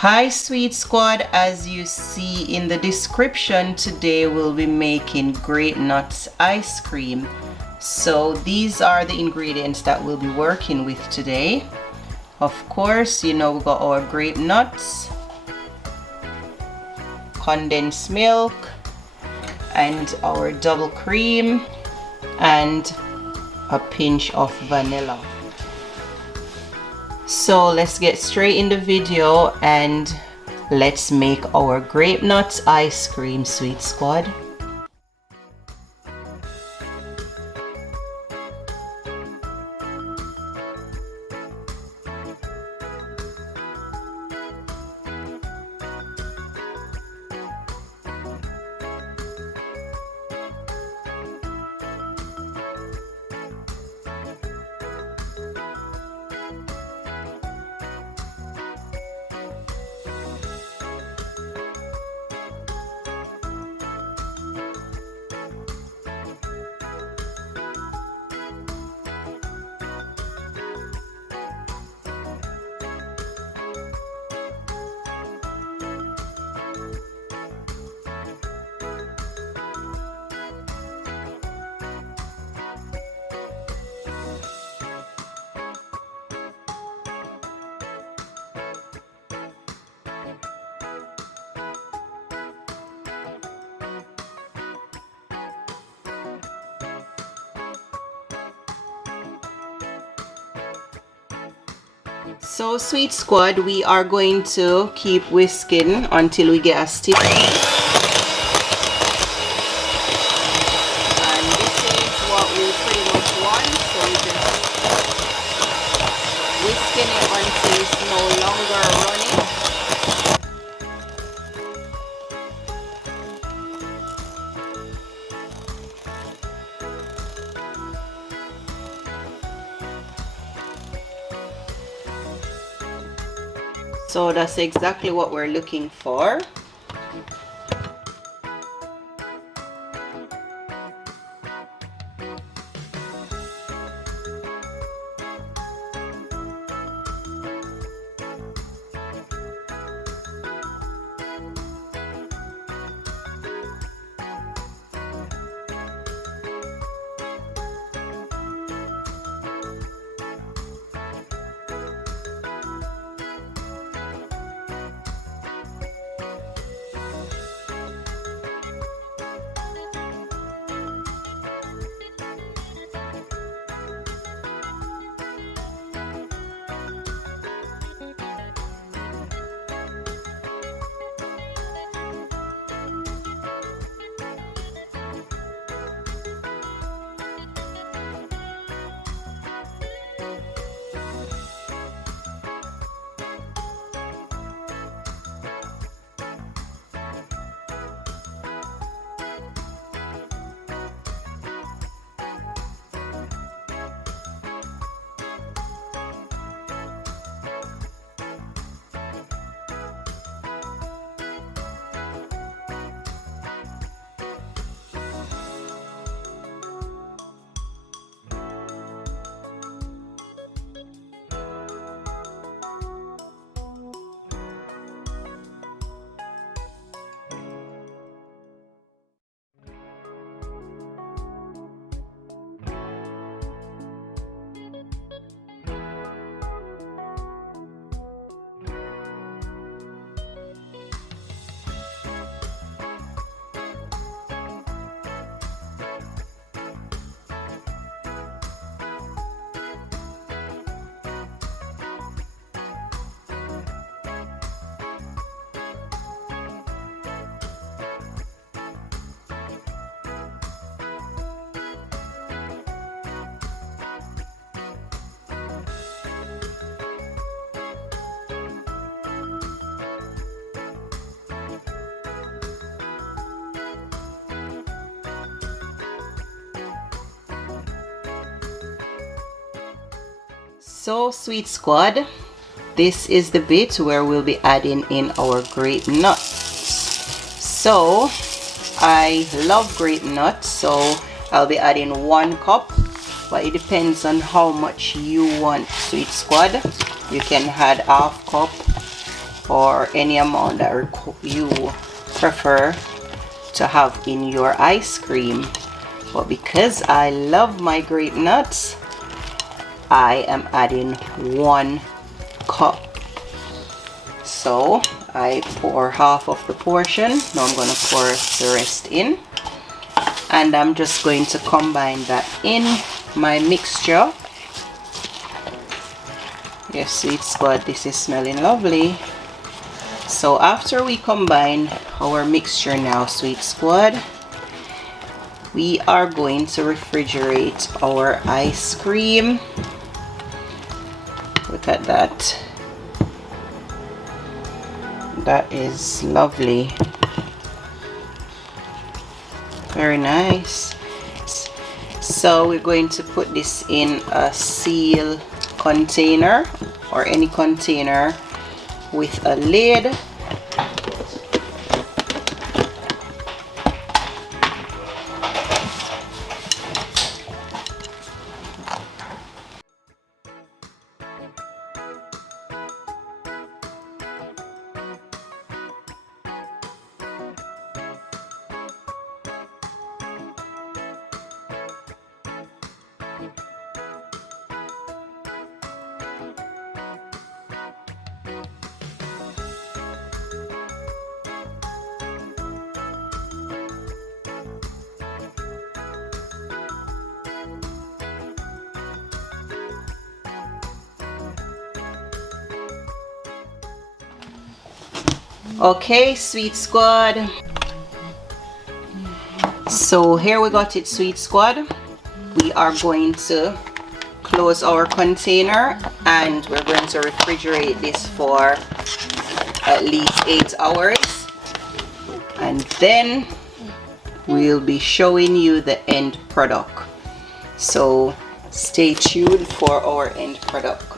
Hi Sweet Squad, as you see in the description, today we'll be making grape nuts ice cream. So these are the ingredients that we'll be working with today. Of course, you know, we got our grape nuts, condensed milk, and our double cream, and a pinch of vanilla. So let's get straight in the video and let's make our grape nuts ice cream, Sweet Squad. So Sweet Squad, we are going to keep whisking until we get a stiff. And this is what we pretty much want, so we just whisking it until it's no longer running. So that's exactly what we're looking for. So Sweet Squad, this is the bit where we'll be adding in our grape nuts. So I love grape nuts, so I'll be adding 1 cup, but it depends on how much you want, Sweet Squad. You can add 1/2 cup or any amount that you prefer to have in your ice cream. But because I love my grape nuts, I am adding 1 cup. So I pour half of the portion. Now I'm going to pour the rest in, and I'm just going to combine that in my mixture. Yes, Sweet Squad, this is smelling lovely. So after we combine our mixture now, Sweet Squad, we are going to refrigerate our ice cream. Look at that. That is lovely. Very nice. So we're going to put this in a seal container or any container with a lid. Okay, Sweet Squad. So here we got it, Sweet Squad. We are going to close our container and we're going to refrigerate this for at least 8 hours, and then we'll be showing you the end product. So stay tuned for our end product.